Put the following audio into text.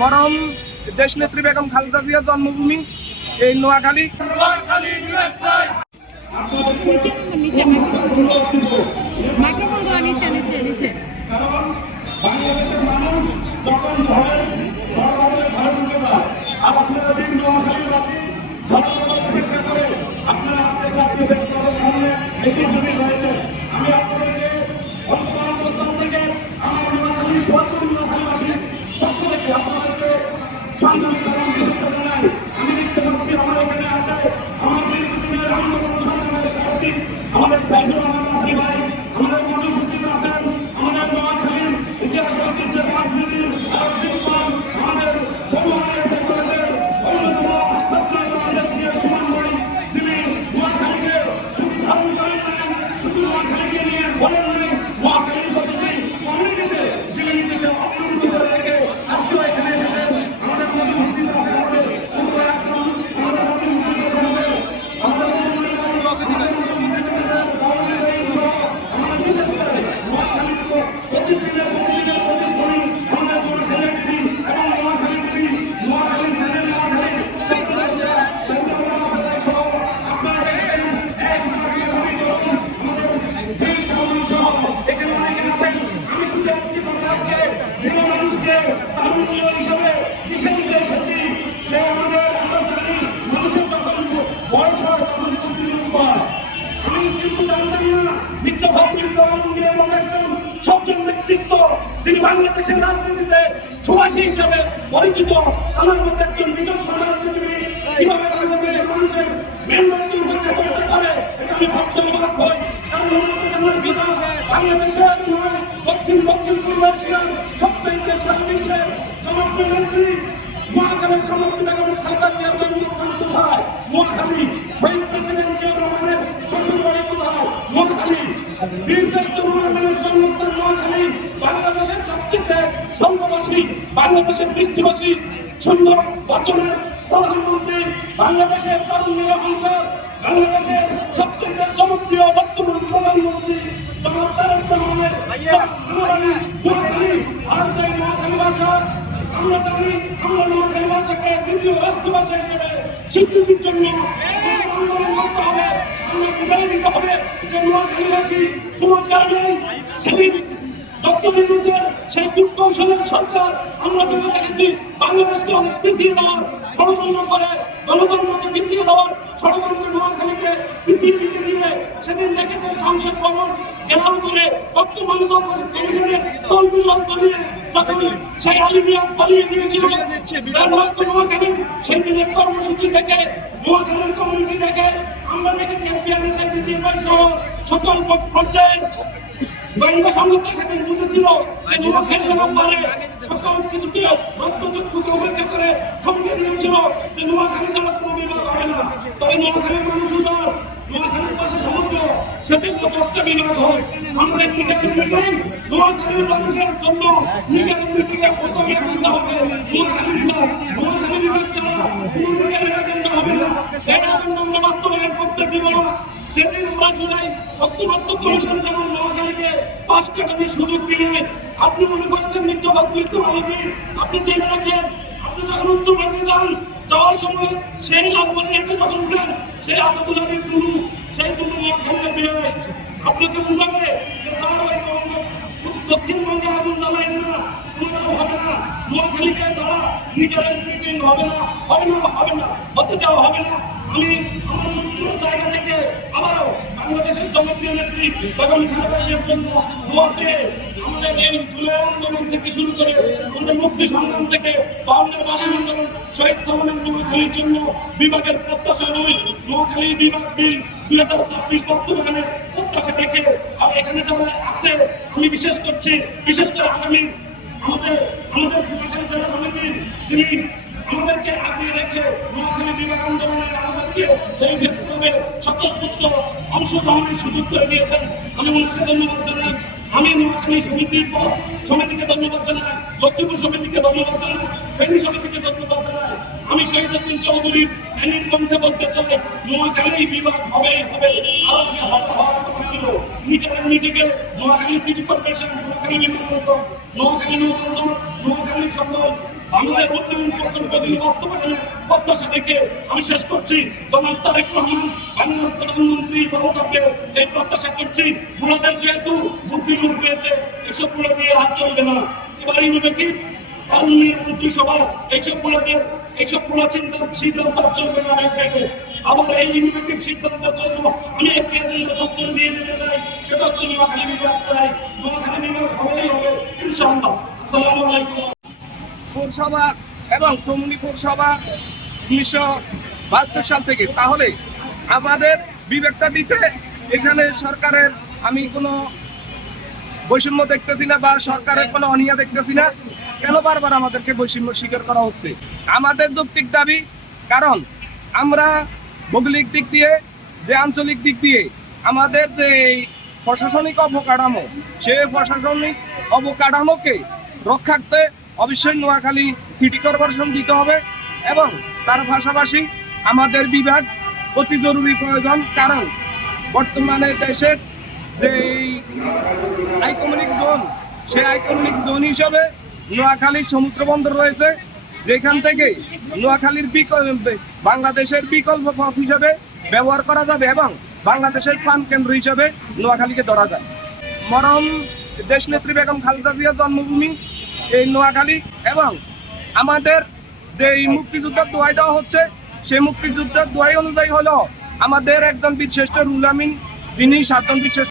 মরহম দেশনেত্রী বেগম খালেদা জিয়ার জন্মভূমি এই নোয়াখালী। বাংলাদেশের মানুষ যখন ঘরে ঢুকে যায় আর আপনারা দিন নোয়াখালীবাসী জনগণের অপেক্ষা করে আপনারা আজকে জাতীয় প্রেসক্লাবের সামনে এসে জমি রয়েছে। আমি আপনাদেরকে বর্তমান অবস্থান থেকে আমার নোয়াখালী সরকারি নোয়াখালীবাসীর পক্ষ থেকে আপনাদেরকে সংগ্রাম শুভেচ্ছা জানাই। আমি দেখতে পাচ্ছি আমার এখানে আছে আমার দীর্ঘদিনের আন্দোলন সংগ্রামের সাথী আমাদের সাইদুর রহমান নাসির ভাই, আমাদের মঞ্চে উপস্থিত আছেন আমাদের নোয়াখালীর ইতিহাস ঐতিহ্যের রাজনীতির আমাদের সর্বভারতীয় কলেজের অন্যতম ছাত্র আমাদের জিয়া সুমন ভাই, যিনি নোয়াখালীকে সুধারণ করেন শুধু নোয়াখালীকে নিয়ে বলেন নোয়াখালীর প্রতিটি কমিউনিটিতে যিনি নিজেকে অগ্রগতি করে রেখে আজকে এখানে এসেছেন। আমাদের মঞ্চে উপস্থিত আছেন আমাদের শুভ একজন আমাদের মঞ্চে উপস্থিত আছেন আমাদের বিশেষ করে নোয়াখালীর প্রতিদিনের প্রতিদিন আমাদের নোয়াখালী দিদি এবং নোয়াখালী দিদি নোয়াখালী স্থানের নোয়াখালী সহ আপনারা দেখেছেন এক জাতীয় দাবি করুন আমাদের সহ এখানে অনেকে আছেন। আমি শুধু একটি কথা আজকে বিভিন্ন মানুষকে তারুণ্য হিসাবে দিশা দিতে এসেছি যে আমরা জানি মানুষের যখন বয়স হয় তখন প্রতিদিন পায়। আমি কিন্তু জানতাম না মির্জা ফখরুল ইসলাম আলমগীরের মতো একজন সজ্জন ব্যক্তিত্ব যিনি বাংলাদেশের রাজনীতিতে সুভাষী হিসাবে পরিচিত, আমার মতো একজন বিচক্ষণ রাজনীতিবিদ কিভাবে বাংলাদেশের মানুষের মেরুদণ্ডের উপর করতে পারে এটা আমি ভাবতে অবাক হই। কারণ জানার কথা বাংলাদেশের দক্ষিণ পূর্ব এশিয়ার সবচাইতে সারা বিশ্বের জনপ্রিয় নেত্রী নোয়াখালীর সভাপতি বেগম খালেদা জিয়ার জন্মস্থান কোথায়? নোয়াখালী। শহীদ প্রেসিডেন্ট জিয়া রহমানের শ্বশুরবাড়ি কোথায়? নোয়াখালী। বীরশ্রেষ্ঠ রহমানের জন্মস্থান নোয়াখালী। বাংলাদেশের সবচেয়ে সংঘবাসী, বাংলাদেশের বৃষ্টিবাসী, সুন্দর বচনের প্রধানমন্ত্রী, বাংলাদেশের তারুণ্যের অহংকার, বাংলাদেশের সবচেয়ে জনপ্রিয় বর্তমান প্রধানমন্ত্রী জনাব তারেক রহমানের নোয়াখালী। আর চাই নোয়াখালী ভাষা। আমরা জানি আমরা নোয়াখালী ভাষাকে দ্বিতীয় রাষ্ট্রভাষা হিসেবে স্বীকৃতির জন্য আন্দোলন করতে হবে। আমরা বুঝাই দিতে হবে যে নোয়াখালীবাসী কোনো জায়গা নেই। সেদিন ডক্টর ইউনূসের সেই কূটকৌশলের সরকার আমরা যেটা দেখেছি বাংলাদেশকে অনেক পিছিয়ে দেওয়ার ষড়যন্ত্র করে, গণতন্ত্রকে পিছিয়ে দেওয়ার ষড়যন্ত্র নোয়াখালীকে পিছিয়ে দিতে দিয়ে সেদিন দেখেছে সংসদ ভবন ঘেরাও করে বর্তমান কমিশনের তলবিলন করিয়ে যখন সেই আলী রিয়াজ পালিয়ে গিয়েছিল নোয়াখালীর সেই দিনের কর্মসূচি থেকে নোয়াখালীর কমিউনিটি থেকে আমরা দেখেছি সহ সকল পর্যায়ে গোয়েন্দা সংস্থা সেদিন বুঝেছিল যে নোয়াখালীর ব্যাপারে সকল কিছুকে রক্তচক্ষুকে উপেক্ষা করে থমকে দিয়েছিল যে নোয়াখালী ছাড়া কোনো বিভাগ হবে না। তবে নোয়াখালীর মানুষ উদার, নোয়াখালীর পাশে সমুদ্র, সেদিন তো 10টা বিভাগ হয়। আমাদের নিকারের মিটিং নোয়াখালীর মানুষের জন্য নিকারের মিটিংয়ে প্রথম এজেন্ডা হবে নোয়াখালী বিভাগ। নোয়াখালী বিভাগ ছাড়া কোনো নিকারের এজেন্ডা হবে না। সেই এজেন্ডা আমরা বাস্তবায়ন করতে দিব না। সেদিন আমরা জুলাই ঐক্যবদ্ধ কমিশন যেমন নোয়াখালীকে 5 কাটানোর সুযোগ দিলে আপনি মনে করেছেন মির্জা ফখরুল ইসলাম আলমগীর, আপনি জেনে রাখেন আপনি যখন উত্তরবঙ্গে যান যাওয়ার সময় সেই লালমনি হেঁটে যখন উঠেন সেই আসাদুল হাবিব দুলু, সেই দুলু নোয়াখালীর বিয়ে আপনাকে বুঝাবে যে স্যার হয়তো দক্ষিণবঙ্গে আগুন জ্বালাইন না, কোনো হবে না। নোয়াখালীকে ছাড়া লিডারের মিটিং হবে না, হবে না, হবে না, হতে দেওয়া হবে না। আমি আমার ছোট্ট জায়গা থেকে আবারও বাংলাদেশের জনপ্রিয় নেত্রী বেগম খালেদা জিয়ার জন্য দোয়া চেয়ে আমাদের এই জুলাই আন্দোলন থেকে শুরু করে আমাদের মুক্তি সংগ্রাম থেকে বাউন্নের বাসী আন্দোলন শহীদ সালামের নোয়াখালীর জন্য বিভাগের প্রত্যাশা নয়, নোয়াখালী বিভাগ বিল 2026 বাস্তবায়নের প্রত্যাশা থেকে আর এখানে যারা আছে আমি বিশেষ করে আগামী আমাদের নোয়াখালী জেলা সমিতির যিনি আমাদেরকে আগিয়ে রেখে নোয়াখালী বিভাগ আন্দোলনে আমাদেরকে এই দেশপ্রেমের স্বতঃস্ফূর্ত অংশগ্রহণের সুযোগ করে দিয়েছেন। আমি ওনাকে ধন্যবাদ জানাই। আমি নোয়াখালী সমিতিকে ধন্যবাদ জানাই, লক্ষ্মীপুর সমিতিকে ধন্যবাদ জানাই, ফেনী সমিতিকে ধন্যবাদ জানাই। আমি শহীদুদ্দিন চৌধুরী এনির কণ্ঠে বলতে চাই নোয়াখালী বিভাগ হবেই হবে, আর আগে হওয়ার কথা ছিল। নিটারের মিটিংয়ে নোয়াখালী সিটি কর্পোরেশন, নোয়াখালী বিমানবন্দর, নোয়াখালী নৌবন্দর, নোয়াখালী সকল আমাদের উন্নয়ন প্রকল্পগুলি বাস্তবায়নে প্রত্যাশা রেখে আমি শেষ করছি। জনাব তারেক রহমান বাংলার প্রধানমন্ত্রী বাবুকে এই প্রত্যাশা করছি, ওনাদের যেহেতু বুদ্ধিমুখ হয়েছে, এসবগুলো দিয়ে হাত চলবে না। এবার ইনোভেটিভ তারুণ্যের মন্ত্রিসভা এইসবগুলো সিদ্ধান্ত আর চলবে না ব্যাংক থেকে। আবার এই ইনোভেটিভ সিদ্ধান্তের জন্য আমি একটি এজেন্ডা চত্বর নিয়ে যেতে চাই, সেটা হচ্ছে নোয়াখালী বিভাগ চাই। নোয়াখালী বিভাগ হবেই হবে ইনশাআল্লাহ। আসসালামু আলাইকুম। পৌরসভা এবং কমিউনি পৌরসভা 1972 সাল থেকে, তাহলে আমাদের বিবেকটা দিতে এখানে সরকারের আমি কোনো বৈষম্য দেখতেছি না বা সরকারের কোনো অনিয়া দেখতেছি না। কেন বারবার আমাদেরকে বৈষম্য স্বীকার করা হচ্ছে? আমাদের যৌক্তিক দাবি, কারণ আমরা ভৌগোলিক দিক দিয়ে যে আঞ্চলিক দিক দিয়ে আমাদের যে এই প্রশাসনিক অবকাঠামো, সেই প্রশাসনিক অবকাঠামোকে রক্ষার্থে অবশ্যই নোয়াখালী সিটি কর্পোরেশন দিতে হবে এবং তার পাশাপাশি আমাদের বিভাগ অতি জরুরি প্রয়োজন। কারণ বর্তমানে দেশের যে আইকনিক জোন, সেই আইকনিক জোন হিসেবে নোয়াখালীর সমুদ্র বন্দর রয়েছে, যেখান থেকে নোয়াখালীর বাংলাদেশের বিকল্প পথ হিসেবে ব্যবহার করা যাবে এবং বাংলাদেশের প্রাণ কেন্দ্র হিসেবে নোয়াখালীকে ধরা যায়। মরম দেশনেত্রী বেগম খালেদা জিয়ার জন্মভূমি এই নোয়াখালী এবং আমাদের যে মুক্তিযুদ্ধের দোয়াই দেওয়া হচ্ছে, সেই মুক্তিযুদ্ধের দোয়াই অনুযায়ী হলো আমাদের একজন বীরশ্রেষ্ঠ রুহুল আমিন, তিনি 7জন বীরশ্রেষ্ঠ